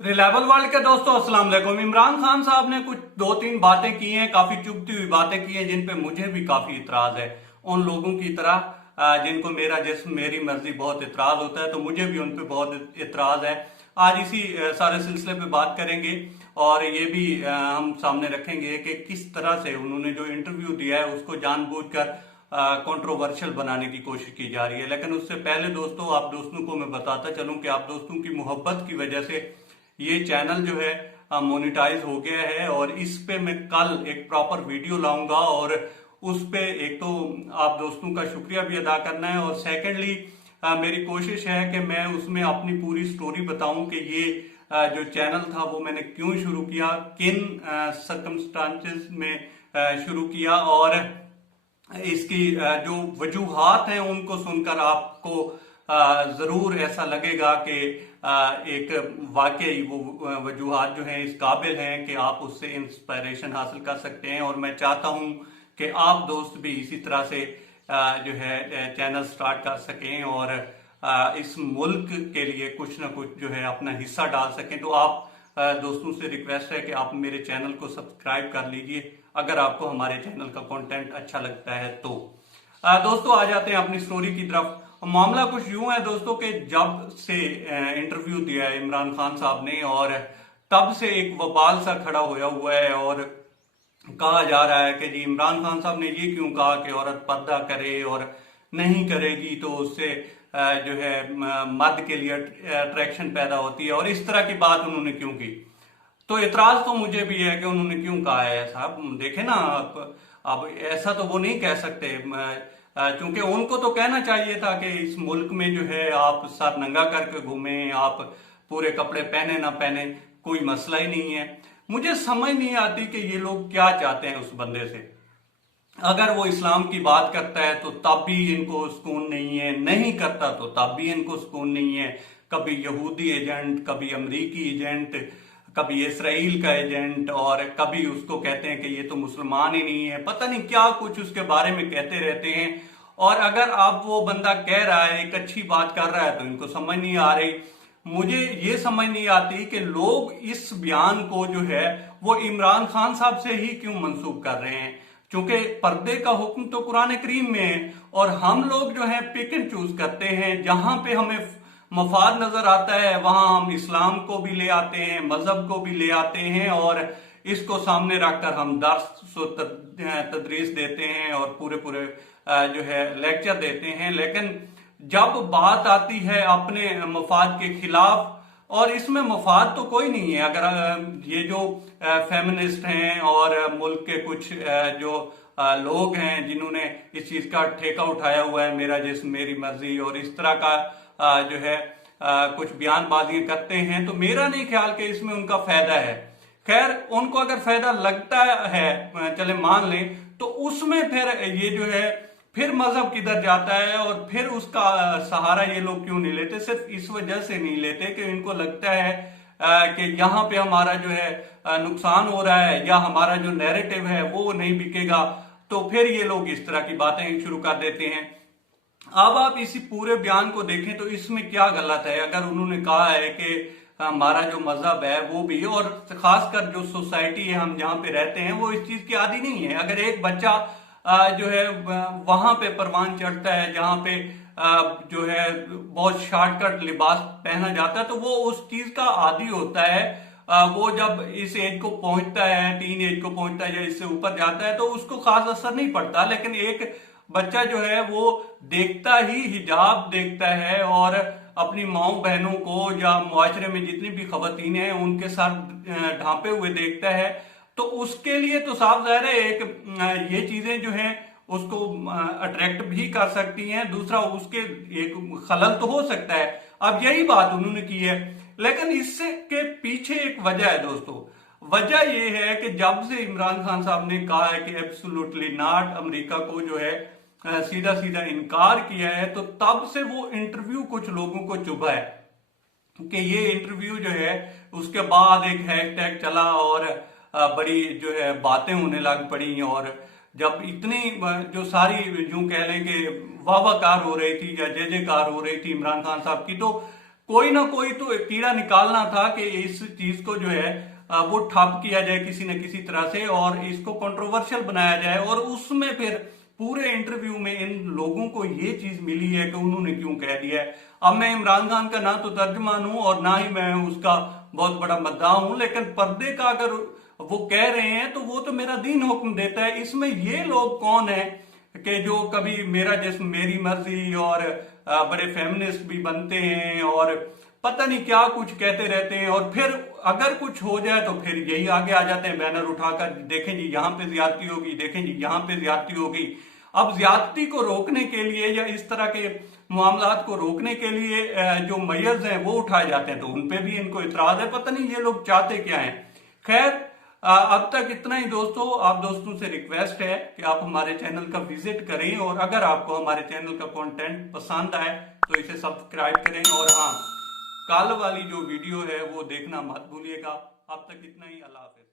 Reliable world के दोस्तों अस्सलाम वालेकुम। इमरान खान साहब ने कुछ दो तीन बातें की हैं, काफी चुभती हुई बातें की हैं, जिन पे मुझे भी काफी इतराज है। उन लोगों की तरह जिनको मेरा जिस्म मेरी मर्जी बहुत इतराज होता है, तो मुझे भी उन पे बहुत इतराज है। आज इसी सारे सिलसिले पे बात करेंगे और ये भी हम सामने रखेंगे कि किस तरह से उन्होंने जो इंटरव्यू दिया है उसको जानबूझकर कंट्रोवर्शियल बनाने की कोशिश की जा रही है। लेकिन उससे पहले दोस्तों, आप दोस्तों को मैं बताता चलूं कि आप दोस्तों की मोहब्बत की वजह से ये चैनल जो है मोनेटाइज हो गया है, और इस पे मैं कल एक प्रॉपर वीडियो लाऊंगा और उस पे एक तो आप दोस्तों का शुक्रिया भी अदा करना है, और सेकेंडली मेरी कोशिश है कि मैं उसमें अपनी पूरी स्टोरी बताऊं कि ये जो चैनल था वो मैंने क्यों शुरू किया, किन सर्कमस्टांसेस में शुरू किया, और इसकी जो वजूहात हैं उनको सुनकर आपको जरूर ऐसा लगेगा कि एक वाकई वो वजूहात जो हैं इस काबिल हैं कि आप उससे इंस्पिरेशन हासिल कर सकते हैं। और मैं चाहता हूं कि आप दोस्त भी इसी तरह से जो है चैनल स्टार्ट कर सकें और इस मुल्क के लिए कुछ ना कुछ जो है अपना हिस्सा डाल सकें। तो आप दोस्तों से रिक्वेस्ट है कि आप मेरे चैनल को सब्सक्राइब कर लीजिए अगर आपको हमारे चैनल का कंटेंट अच्छा लगता है तो। दोस्तों आ जाते हैं अपनी स्टोरी की तरफ। मामला कुछ यूं है दोस्तों कि जब से इंटरव्यू दिया है इमरान खान साहब ने, और तब से एक वबाल सा खड़ा होया हुआ है, और कहा जा रहा है कि जी इमरान खान साहब ने ये क्यों कहा कि औरत पर्दा करे, और नहीं करेगी तो उससे जो है मर्द के लिए अट्रैक्शन पैदा होती है, और इस तरह की बात उन्होंने क्यों की। तो इतराज तो मुझे भी है कि उन्होंने क्यों कहा है। साहब देखे ना, अब ऐसा तो वो नहीं कह सकते, क्योंकि उनको तो कहना चाहिए था कि इस मुल्क में जो है आप सर नंगा करके घूमें, आप पूरे कपड़े पहने ना पहने, कोई मसला ही नहीं है। मुझे समझ नहीं आती कि ये लोग क्या चाहते हैं उस बंदे से। अगर वो इस्लाम की बात करता है तो तब भी इनको सुकून नहीं है, नहीं करता तो तब भी इनको सुकून नहीं है। कभी यहूदी एजेंट, कभी अमरीकी एजेंट, कभी इसराइल का एजेंट, और कभी उसको कहते हैं कि ये तो मुसलमान ही नहीं है, पता नहीं क्या कुछ उसके बारे में कहते रहते हैं। और अगर आप वो बंदा कह रहा है, एक अच्छी बात कर रहा है, तो इनको समझ नहीं आ रही। मुझे ये समझ नहीं आती कि लोग इस बयान को जो है वो इमरान खान साहब से ही क्यों मंसूब कर रहे हैं, क्योंकि पर्दे का हुक्म तो कुरान करीम में है, और हम लोग जो है पिक एंड चूज करते हैं। जहां पे हमें मफाद नजर आता है वहां हम इस्लाम को भी ले आते हैं, मजहब को भी ले आते हैं, और इसको सामने रखकर हम दर्स तदरीस देते हैं और पूरे पूरे जो है लेक्चर देते हैं। लेकिन जब बात आती है अपने मफाद के खिलाफ, और इसमें मफाद तो कोई नहीं है, अगर ये जो फेमिनिस्ट हैं और मुल्क के कुछ जो लोग हैं जिन्होंने इस चीज का ठेका उठाया हुआ है, मेरा जिस्म मेरी मर्जी, और इस तरह का जो है कुछ बयानबाजियां करते हैं, तो मेरा नहीं ख्याल कि इसमें उनका फायदा है। खैर, उनको अगर फायदा लगता है, चले मान लें, तो उसमें फिर ये जो है फिर मजहब किधर जाता है, और फिर उसका सहारा ये लोग क्यों नहीं लेते। सिर्फ इस वजह से नहीं लेते कि इनको लगता है कि यहाँ पे हमारा जो है नुकसान हो रहा है, या हमारा जो नैरेटिव है वो नहीं बिकेगा, तो फिर ये लोग इस तरह की बातें शुरू कर देते हैं। अब आप इसी पूरे बयान को देखें तो इसमें क्या गलत है। अगर उन्होंने कहा है कि हमारा जो मजहब है वो भी, और खासकर जो सोसाइटी है हम जहाँ पे रहते हैं, वो इस चीज की आदी नहीं है। अगर एक बच्चा जो है वहां पे परवान चढ़ता है जहाँ पे जो है बहुत शॉर्टकट लिबास पहना जाता है, तो वो उस चीज का आदी होता है। वो जब इस एज को पहुंचता है, टीन एज को पहुंचता है या इससे ऊपर जाता है, तो उसको खास असर नहीं पड़ता। लेकिन एक बच्चा जो है वो देखता ही हिजाब देखता है, और अपनी माओ बहनों को या मुआशरे में जितनी भी खवातीन हैं उनके साथ ढांपे हुए देखता है, तो उसके लिए तो साफ जाहिर है एक ये चीजें जो हैं उसको अट्रैक्ट भी कर सकती हैं। दूसरा, उसके एक खलल तो हो सकता है। अब यही बात उन्होंने की है, लेकिन इससे के पीछे एक वजह है दोस्तों। वजह यह है कि जब से इमरान खान साहब ने कहा है कि एब्सोल्युटली नॉट, अमेरिका को जो है सीधा सीधा इनकार किया है, तो तब से वो इंटरव्यू कुछ लोगों को चुभा है कि ये इंटरव्यू जो है उसके बाद एक हैशटैग चला और बड़ी जो है बातें होने लग पड़ी, और जब इतनी जो सारी यूं कह लें कि वाहवाकार हो रही थी या जय जयकार हो रही थी इमरान खान साहब की, तो कोई ना कोई तो कीड़ा निकालना था कि इस चीज को जो है वो ठप किया जाए किसी न किसी तरह से और इसको कंट्रोवर्शियल बनाया जाए। और उसमें फिर पूरे इंटरव्यू में इन लोगों को ये चीज मिली है कि उन्होंने क्यों कह दिया है। अब मैं इमरान खान का ना तो तर्जमान हूं और ना ही मैं उसका बहुत बड़ा मद्दाह हूं, लेकिन पर्दे का अगर वो कह रहे हैं तो वो तो मेरा दीन हुक्म देता है। इसमें ये लोग कौन है कि जो कभी मेरा जिस्म मेरी मर्जी और बड़े फेमिनिस्ट भी बनते हैं और पता नहीं क्या कुछ कहते रहते हैं, और फिर अगर कुछ हो जाए तो फिर यही आगे आ जाते हैं बैनर उठाकर, देखें जी यहाँ पे ज्यादती होगी, देखें जी यहाँ पे ज्यादती होगी। अब ज्यादती को रोकने के लिए या इस तरह के मामलात को रोकने के लिए जो मेयर्स हैं वो उठाए जाते हैं तो उनपे भी इनको इतराज है। पता नहीं ये लोग चाहते क्या हैं। खैर अब तक इतना ही दोस्तों। आप दोस्तों से रिक्वेस्ट है कि आप हमारे चैनल का विजिट करें और अगर आपको हमारे चैनल का कंटेंट पसंद आए तो इसे सब्सक्राइब करें। और हाँ, कल वाली जो वीडियो है वो देखना मत भूलिएगा। अब तक इतना ही। अल्लाह हाफिज।